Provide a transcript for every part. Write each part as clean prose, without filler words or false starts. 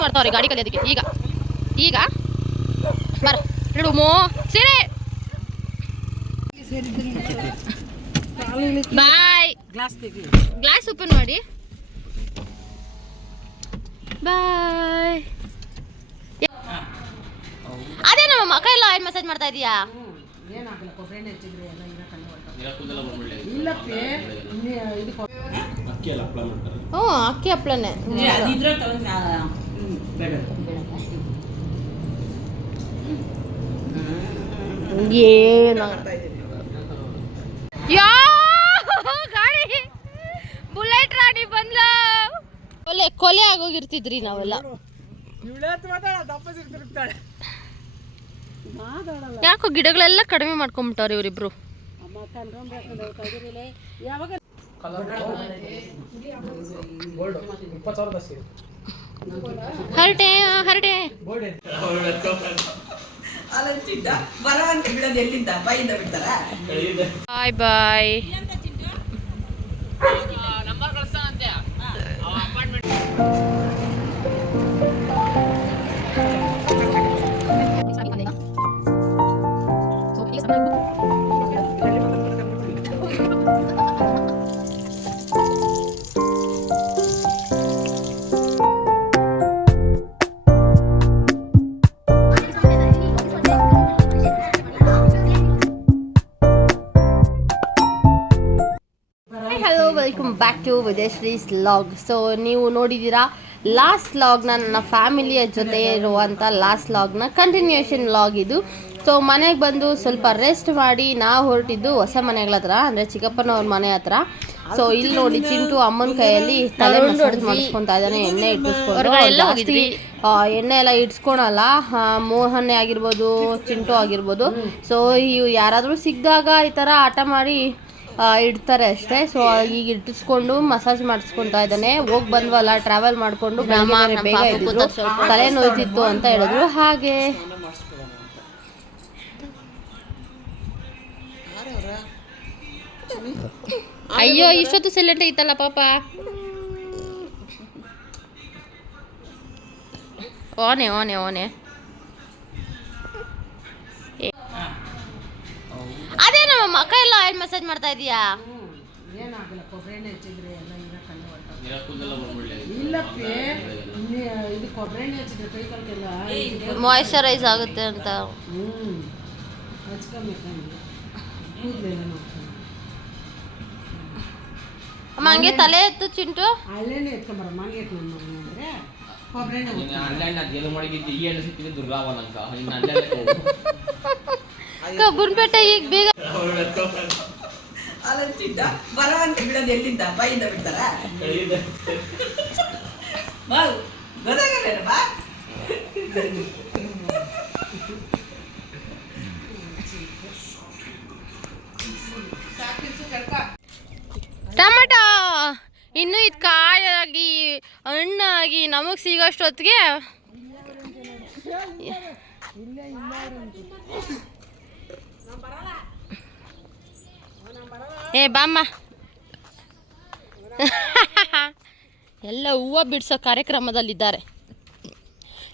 ಮಾಡ್ತಾವ್ರಿ ಗಾಡಿ ಕಲಿಯೋದಕ್ಕೆ. ಈಗ ಈಗ ಬರ ಮೋ ಸೀರೆ ಬಾಯ್. ಗ್ಲಾಸ್ ಓಪನ್ ಮಾಡಿ ಬಾಯ್. ಅದೇ ನಮ್ಮ ಮಕ್ಕ ಎಲ್ಲ ಆಯಿಲ್ ಮಸಾಜ್ ಮಾಡ್ತಾ ಇದೀಯಾ? ಹ್ಞೂ ಅಕ್ಕಿ ಹಪ್ಳನೇ. ಏನು ಗಾಡಿ ಬುಲೆಟ್ ರಾಣಿ ಬಂದ್ಲ. ಒಳ್ಳೆ ಕೊಲೆ ಆಗೋಗಿರ್ತಿದ್ರಿ ನಾವೆಲ್ಲ. ಯಾಕೋ ಗಿಡಗಳೆಲ್ಲ ಕಡಿಮೆ ಮಾಡ್ಕೊಂಬಿಟ್ಟವ್ರೆ ಇವರಿಬ್ರು. ಹರಟೆ ಹರಟೆ bye bye. Welcome back to Vijayashree's log. So ನೀವು ನೋಡಿದ್ದೀರಾ ಲಾಸ್ಟ್ ಲಾಗ್ನ, ನನ್ನ ಫ್ಯಾಮಿಲಿಯ ಜೊತೆ ಇರುವಂಥ ಲಾಸ್ಟ್ ಲಾಗ್ನ ಕಂಟಿನ್ಯೂಷನ್ ಲಾಗ್ ಇದು. ಸೊ ಮನೆಗೆ ಬಂದು ಸ್ವಲ್ಪ ರೆಸ್ಟ್ ಮಾಡಿ ನಾವು ಹೊರಟಿದ್ದು ಹೊಸ ಮನೆಗಳ ಹತ್ರ, ಅಂದರೆ ಚಿಕ್ಕಪ್ಪನವ್ರ ಮನೆ ಹತ್ರ. ಸೊ ಇಲ್ಲಿ ನೋಡಿ ಚಿಂಟು ಅಮ್ಮನ ಕೈಯಲ್ಲಿ ತಲೆ ಮಾಡಿಸ್ಕೊತಾ ಇದ್ದಾನೆ. ಎಣ್ಣೆ ಇಟ್ಟಿಸ್ಕೊಂಡು ಜಾಸ್ತಿ ಎಣ್ಣೆ ಎಲ್ಲ ಇಡ್ಸ್ಕೊಳಲ್ಲ. ಮೋಹನ್ನೇ ಆಗಿರ್ಬೋದು, ಚಿಂಟು ಆಗಿರ್ಬೋದು. ಸೊ ಇವು ಯಾರಾದರೂ ಸಿಕ್ಕಿದಾಗ ಈ ಥರ ಆಟ ಮಾಡಿ ಇಡ್ತಾರೆ ಅಷ್ಟೇ. ಸೊ ಈಗ ಇಟ್ಟಿಸ್ಕೊಂಡು ಮಸಾಜ್ ಮಾಡಿಸ್ಕೊತಾ ಇದ್ದಾನೆ. ಹೋಗಿ ಬಂದ್ವಲ್ಲ ಟ್ರಾವೆಲ್ ಮಾಡಿಕೊಂಡು ಬೇಗ ಇದ್ದಿದ್ರು, ತಲೆ ನೋಯ್ತಿತ್ತು ಅಂತ ಹೇಳಿದ್ರು. ಹಾಗೆ ಅಯ್ಯೋ ಇಷ್ಟೊತ್ತು ಸೈಲೆಂಟ್ ಐತಲ್ಲ ಪಾಪ. ಓನೆ ಓನೆ ಓನೆ ಅದೇ ನಮ್ಮ ಮಕ್ಕ ಎಲ್ಲ ಆಯಿಲ್ ಮಸಾಜ್ ಮಾಡ್ತಾ ಇದೀಯಾ? ಮಾಯಿಶ್ಚರೈಸ್ ಆಗುತ್ತೆ ಅಂತ. ಅಮ್ಮ ಹಂಗೆ ತಲೆ ಎತ್ತು ಚಿಂಟು. ಕಬ್ಬುನ್ಪೇಟೆ ಈಗ ಬೇಗ ಬರ ಅಂತ ಬಿಡೋದು ಎಲ್ಲಿಂದ ಬಾಯಿಂದ ಬಿಡ್ತಾರ? ಗೊತ್ತಾಗಲ್ಲ ಬಾ. ಟೊಮೆಟೊ ಇನ್ನು ಇದು ಕಾಯಾಗಿ ಹಣ್ಣಾಗಿ ನಮಗೆ ಸಿಗೋಷ್ಟೊತ್ತಿಗೆ ಏ ಬಾಮ್ಮ. ಎಲ್ಲ ಹೂವು ಬಿಡಿಸೋ ಕಾರ್ಯಕ್ರಮದಲ್ಲಿದ್ದಾರೆ.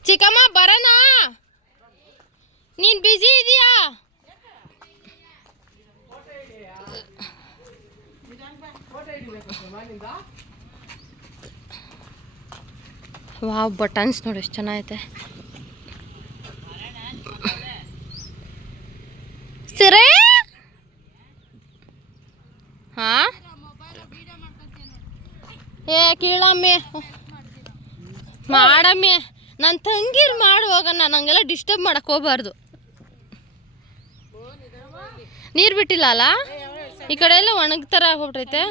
ಚಿಕ್ಕಮ್ಮ ಬರೋಣ, ನೀನು ಬ್ಯುಸಿ ಇದೆಯಾ? ವಾವ್ ಬಟನ್ಸ್ ನೋಡಿ ಎಷ್ಟು ಚೆನ್ನಾಗೈತೆ. ಸರಿ ಹಾ ಏ ಕೀಳಮ್ಮೆ ಮಾಡಮ್ಮೆ, ನನ್ನ ತಂಗಿರ್ ಮಾಡಿ ಹೋಗೋಣ, ನಂಗೆಲ್ಲ ಡಿಸ್ಟರ್ಬ್ ಮಾಡಕ್ಕೆ ಹೋಗ್ಬಾರ್ದು. ನೀರು ಬಿಟ್ಟಿಲ್ಲ ಅಲ್ಲ, ಈ ಕಡೆ ಎಲ್ಲ ಒಣಗ್ತರ ಹೋಗ್ಬಿಟ್ಟೈತೆ.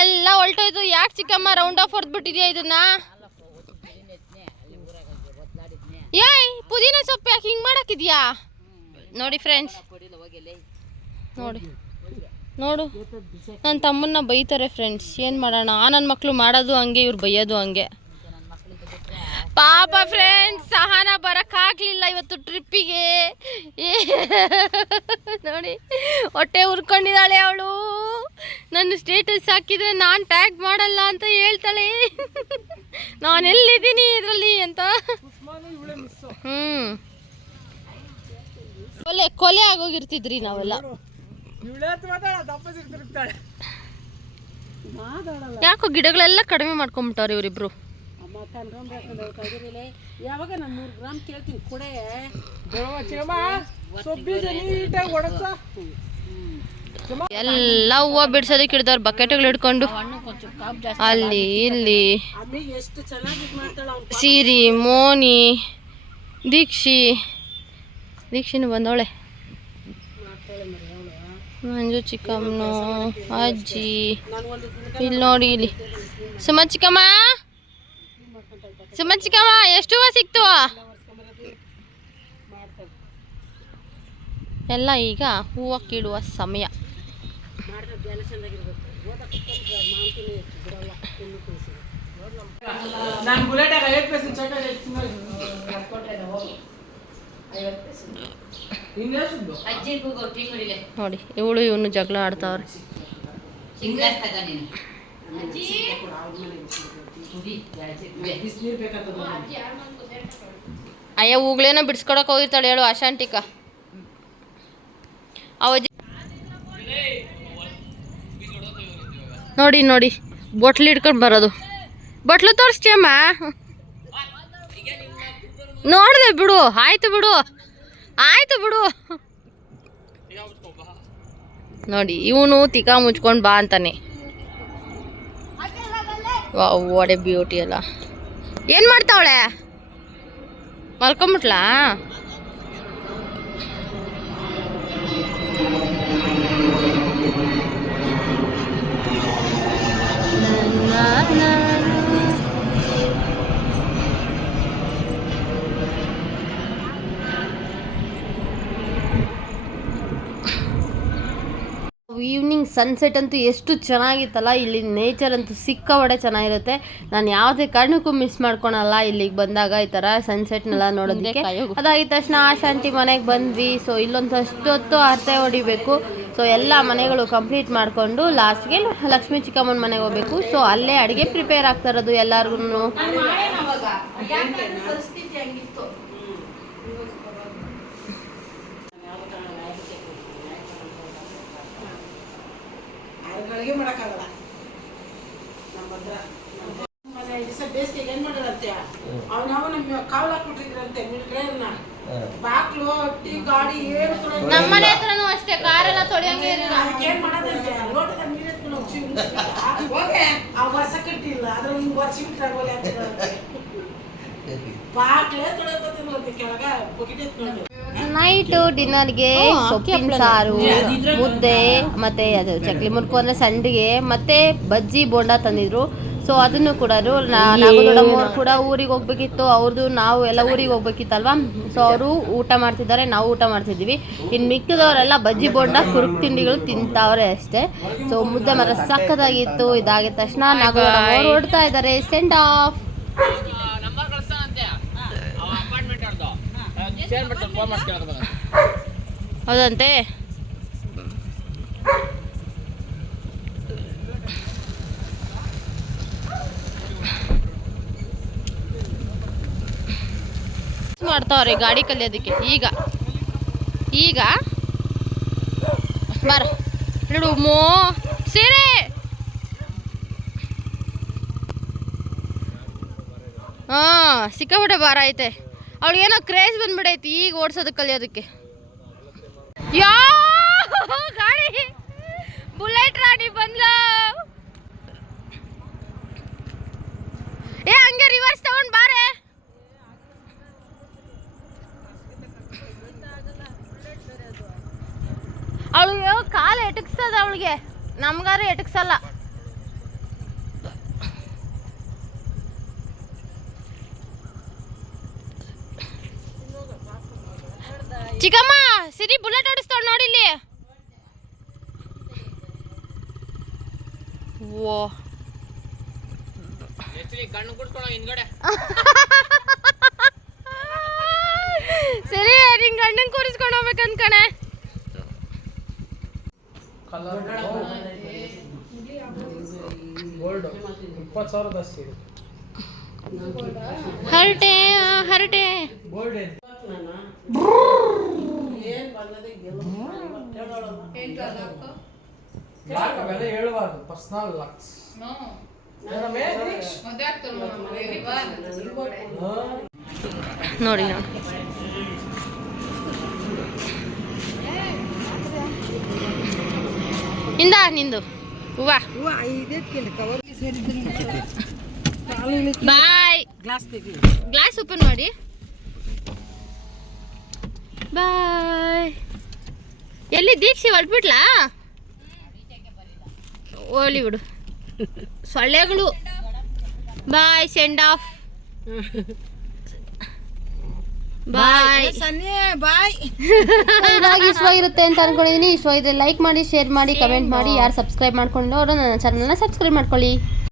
ಎಲ್ಲ ಹೊಲ್ಟೋಯ್ತು. ಯಾಕೆ ಚಿಕ್ಕಮ್ಮ ರೌಂಡ್ ಆಫ್ ಹೊಡೆದ್ಬಿಟ್ಟಿದ್ಯಾ ಇದನ್ನ? ಏಯ್ ಪುದೀನ ಸೊಪ್ಪು ಯಾಕೆ ಹಿಂಗೆ ಮಾಡಾಕಿದ್ಯಾ? ನೋಡಿ ಫ್ರೆಂಡ್ಸ್, ನೋಡಿ ನೋಡು ನನ್ನ ತಮ್ಮನ್ನ ಬೈತಾರೆ ಫ್ರೆಂಡ್ಸ್. ಏನು ಮಾಡೋಣ, ನನ್ನ ಮಕ್ಕಳು ಮಾಡೋದು ಹಂಗೆ, ಇವ್ರು ಬೈಯೋದು ಹಂಗೆ. ಪಾಪ ಫ್ರೆಂಡ್ಸ್, ಸಹನ ಬರೋಕ್ಕಾಗಲಿಲ್ಲ ಇವತ್ತು ಟ್ರಿಪ್ಪಿಗೆ. ನೋಡಿ ಹೊಟ್ಟೆ ಉರ್ಕೊಂಡಿದ್ದಾಳೆ ಅವಳು. ನನ್ನ ಸ್ಟೇಟಸ್ ಹಾಕಿದ್ರೆ ನಾನು ಟ್ಯಾಗ್ ಮಾಡಲ್ಲ ಅಂತ ಹೇಳ್ತಾಳೆ. ನಾನು ಎಲ್ಲಿದ್ದೀನಿ ಇದರಲ್ಲಿ ಅಂತ. ಕೊಲೆ ಆಗೋಗಿರ್ತಿದ್ರಿ ನಾವೆಲ್ಲ. ಯಾಕೋ ಗಿಡಗಳೆಲ್ಲ ಕಡಿಮೆ ಮಾಡ್ಕೊಂಬಿಟ್ಟವ್ರೆ ಇವರಿಬ್ರು. ಯಾವಾಗ ನಾನು 3 ಗ್ರಾಮ್ ಕೇಳ್ತೀನಿ ಕೊಡೆ. ಎಲ್ಲ ಹೂವು ಬಿಡ್ಸೋದಕ್ಕೆ ಹಿಡ್ದವ್ರು ಬಕೆಟ್ಗಳು ಹಿಡ್ಕೊಂಡು. ಅಲ್ಲಿ ಇಲ್ಲಿ ಎಷ್ಟು ಚೆನ್ನಾಗಿ ಮಾಡ್ತಾಳ. ಸೀರಿ, ಮೋನಿ, ದೀಕ್ಷಿನೂ ಬಂದವಳೆ, ಮಂಜು ಚಿಕ್ಕಮ್ಮನು, ಅಜ್ಜಿ. ಇಲ್ಲಿ ನೋಡಿ, ಇಲ್ಲಿ ಸುಮ ಚಿಕ್ಕಮ್ಮ ಎಷ್ಟು ಹೂವು ಸಿಕ್ತು? ಎಲ್ಲ ಈಗ ಹೂವು ಕೀಳುವ ಸಮಯ. ನೋಡಿ ಇವಳು ಇವನು ಜಗಳ ಆಡ್ತಾವ್ರೆ. ಅಯ್ಯ ಹೂಗಳೇನೋ ಬಿಡ್ಸ್ಕೊಡಕ್ ಹೋಗಿರ್ತಾಳೆ ಹೇಳು ಅಶಾಂಟಿಕ. ಅವಜ್ಜಿ ನೋಡಿ ನೋಡಿ ಬೊಟ್ಲು ಹಿಡ್ಕೊಂಡು ಬರೋದು. ಬಟ್ಲು ತೋರಿಸ್ತೀಯಮ್ಮ? ನೋಡಿದೆ ಬಿಡು, ಆಯ್ತು ಬಿಡು. ನೋಡಿ ಇವನು ತಿಕ್ಕ ಮುಚ್ಕೊಂಡು ಬಾ ಅಂತಾನೆ. ವಾಟ್ ಎ ಬ್ಯೂಟಿ ಅಲ್ಲ. ಏನು ಮಾಡ್ತಾವಳೆ? ಮಲ್ಕೊಂಬಿಟ್ಲಾ? ಈವ್ನಿಂಗ್ ಸನ್ಸೆಟ್ ಅಂತೂ ಎಷ್ಟು ಚೆನ್ನಾಗಿತ್ತಲ್ಲ. ಇಲ್ಲಿ ನೇಚರ್ ಅಂತೂ ಸಿಕ್ಕಾಪಟ್ಟೆ ಚೆನ್ನಾಗಿರುತ್ತೆ. ನಾನು ಯಾವುದೇ ಕಾರಣಕ್ಕೂ ಮಿಸ್ ಮಾಡ್ಕೊಳಲ್ಲ ಇಲ್ಲಿಗೆ ಬಂದಾಗ ಈ ಥರ ಸನ್ಸೆಟ್ನೆಲ್ಲ ನೋಡೋದಕ್ಕೆ. ಅದಾಗಿದ ತಕ್ಷಣ ಆಶಾಂಟಿ ಮನೆಗೆ ಬಂದ್ವಿ. ಸೊ ಇಲ್ಲೊಂದು ಅಷ್ಟೊತ್ತು ಹರಟೆ ಹೊಡಿಬೇಕು. ಸೊ ಎಲ್ಲ ಮನೆಗಳು ಕಂಪ್ಲೀಟ್ ಮಾಡಿಕೊಂಡು ಲಾಸ್ಟ್ಗೆ ಲಕ್ಷ್ಮೀ ಚಿಕ್ಕಮ್ಮನ ಮನೆಗೆ ಹೋಗ್ಬೇಕು. ಸೊ ಅಲ್ಲೇ ಅಡುಗೆ ಪ್ರಿಪೇರ್ ಆಗ್ತಾ ಇರೋದು ಎಲ್ಲರಿಗೂ. ಅಡುಗೆ ಮಾಡೋಕ್ಕಾಗಲ್ಲ. ನಮ್ಮ ಬೇಸಿಗೆಗೆ ಏನು ಮಾಡಿರಂತೆ, ಅವನವ ನಮ್ಮ ಕಾವಲು ಹಾಕ್ಬಿಟ್ಟಿದ್ರಂತೆ ಮಿಲ್ಟ್ರೇರ್ನ. ಬಾಕ್ಲು ಟೀ ಗಾಡಿ ಏನು ನಮ್ಮ ಮನೆ ಹತ್ರನೂ ಅಷ್ಟೇ, ಕಾರೆಲ್ಲ ತೊಳೆಯಂಗೆ ಅದಕ್ಕೇನು ಮಾಡೋದಂತೆ, ಲೋಟದ ನೀರು ಹೋಗಿ ಆ ವರ್ಷ ಕಟ್ಟಿಲ್ಲ ಅದ್ರ ಹಿಂಗೆ ವರ್ಷ ಬಿಟ್ಟಾಗೋಲೆ ಬಾಕ್ಲೇ ತೊಳೆಯೋದಂತೆ ಕೆಳಗ ಬಕೆಟ್ ಎತ್ಕೊಂಡು. ನೈಟು ಡಿನ್ನರ್ಗೆ ಸೊಪ್ಪಿನ ಸಾರು, ಮುದ್ದೆ, ಮತ್ತು ಅದು ಚಕ್ಲಿ ಮುರ್ಕು ಅಂದರೆ ಸಂಡಿಗೆ, ಮತ್ತು ಬಜ್ಜಿ ಬೋಂಡ ತಂದಿದ್ರು. ಸೊ ಅದನ್ನು ಕೂಡ ನಾಗದೊಡಮ್ಮವ್ರು ಕೂಡ ಊರಿಗೆ ಹೋಗ್ಬೇಕಿತ್ತು. ಅವ್ರದ್ದು ನಾವು ಎಲ್ಲ ಊರಿಗೆ ಹೋಗ್ಬೇಕಿತ್ತಲ್ವ. ಸೊ ಅವರು ಊಟ ಮಾಡ್ತಿದ್ದಾರೆ, ನಾವು ಊಟ ಮಾಡ್ತಿದ್ವಿ. ಇನ್ನು ಮಿಕ್ಕಿದವರೆಲ್ಲ ಬಜ್ಜಿ ಬೋಂಡ ಕುರುಕ್ ತಿಂಡಿಗಳು ತಿಂತಾವ್ರೆ ಅಷ್ಟೇ. ಸೊ ಮುದ್ದೆ ಮರ ಸಕ್ಕತ್ತಾಗಿತ್ತು. ಇದಾಗಿದ ತಕ್ಷಣ ನಾಗದೊಡಮ್ಮವ್ರು ಹೊಡ್ತಾ ಇದ್ದಾರೆ ಸೆಂಡ್ ಆಫ್. ಹೌದಂತೆ. ಮಾಡ್ತಾವ್ರೆ ಗಾಡಿ ಕಲಿಯೋದಕ್ಕೆ. ಈಗ ಬರ ನೋಡು ಮೋ ಸೀರೆ. ಸಿಕ್ಕಾಪಟ್ಟೆ ಭಾರ ಐತೆ. ಅವಳಿಗೇನೋ ಕ್ರೇಜ್ ಬಂದ್ಬಿಡೈತಿ ಈಗ ಓಡಿಸೋದಕ್ಕೆ ಕಲಿಯೋದಕ್ಕೆ. ಗಾಡಿ ಬುಲೆಟ್ ರಾಣಿ ಬಂದ್ಲ. ಹಂಗೆ ರಿವರ್ಸ್ ತಗೊಂಡ್ ಬಾರೆ. ಅವಳಿಗೆ ಕಾಲು ಎಟಕ್ಸದ, ಅವಳಿಗೆ ನಮ್ಗಾರು ಎಟಕ್ಸಲ್ಲ. ಚಿಕ್ಕಮ್ಮ ಸಿರಿ ಬುಲೆಟ್ ಓಡಿಸ್ತಾಳ ನೋಡಿಲ್ಲಿ. ಓ ಸರಿ ನಿಂಗೆ ಗಂಡನ್ ಕೂರಿಸ್ಕೊಂಡು ಹೋಗ್ಬೇಕಂತ ಕಣೆ. ಕಲರ್ ಗೋಲ್ಡ್ 20,000 ಜಾಸ್ತಿ ಇದೆ. ಹರಟೆ ಹರಟೆ ಗೋಲ್ಡ್ ಏನು ಏನ್ ಬಂದದೆ ಯಾಕೆ ಬೆಲೆ ಹೇಳಬಾರ್ದು ಪರ್ಸನಲ್ ಲಕ್ಸ್ ನೋಡಿ ನೋಡಿ ಇಂದ ನಿಂದು ಹೂವ ಬಾಯ್ ಗ್ಲಾಸ್ ಓಪನ್ ಮಾಡಿ ಬಾಯ್ ಎಲ್ಲಿ ದೀಕ್ಷಿ ಹೊರಟ್ಬಿಟ್ಲಾ ಓಲಿ ಬಿಡು ಸೊಳ್ಳೆಗಳು ಬಾಯ್ ಸೆಂಡ್ ಆಫ್ ಬಾಯ್ ಇವಾಗ ಇಷ್ಟ ಇರುತ್ತೆ ಅಂತ ಅನ್ಕೊಂಡಿದೀನಿ. ಇಷ್ಟ ಇದ್ರೆ ಲೈಕ್ ಮಾಡಿ, ಶೇರ್ ಮಾಡಿ, ಕಮೆಂಟ್ ಮಾಡಿ. ಯಾರು ಸಬ್ಸ್ಕ್ರೈಬ್ ಮಾಡ್ಕೊಂಡಿರೋ ಅವರು ನನ್ನ ಚಾನಲ್ನ ಸಬ್ಸ್ಕ್ರೈಬ್ ಮಾಡ್ಕೊಳ್ಳಿ.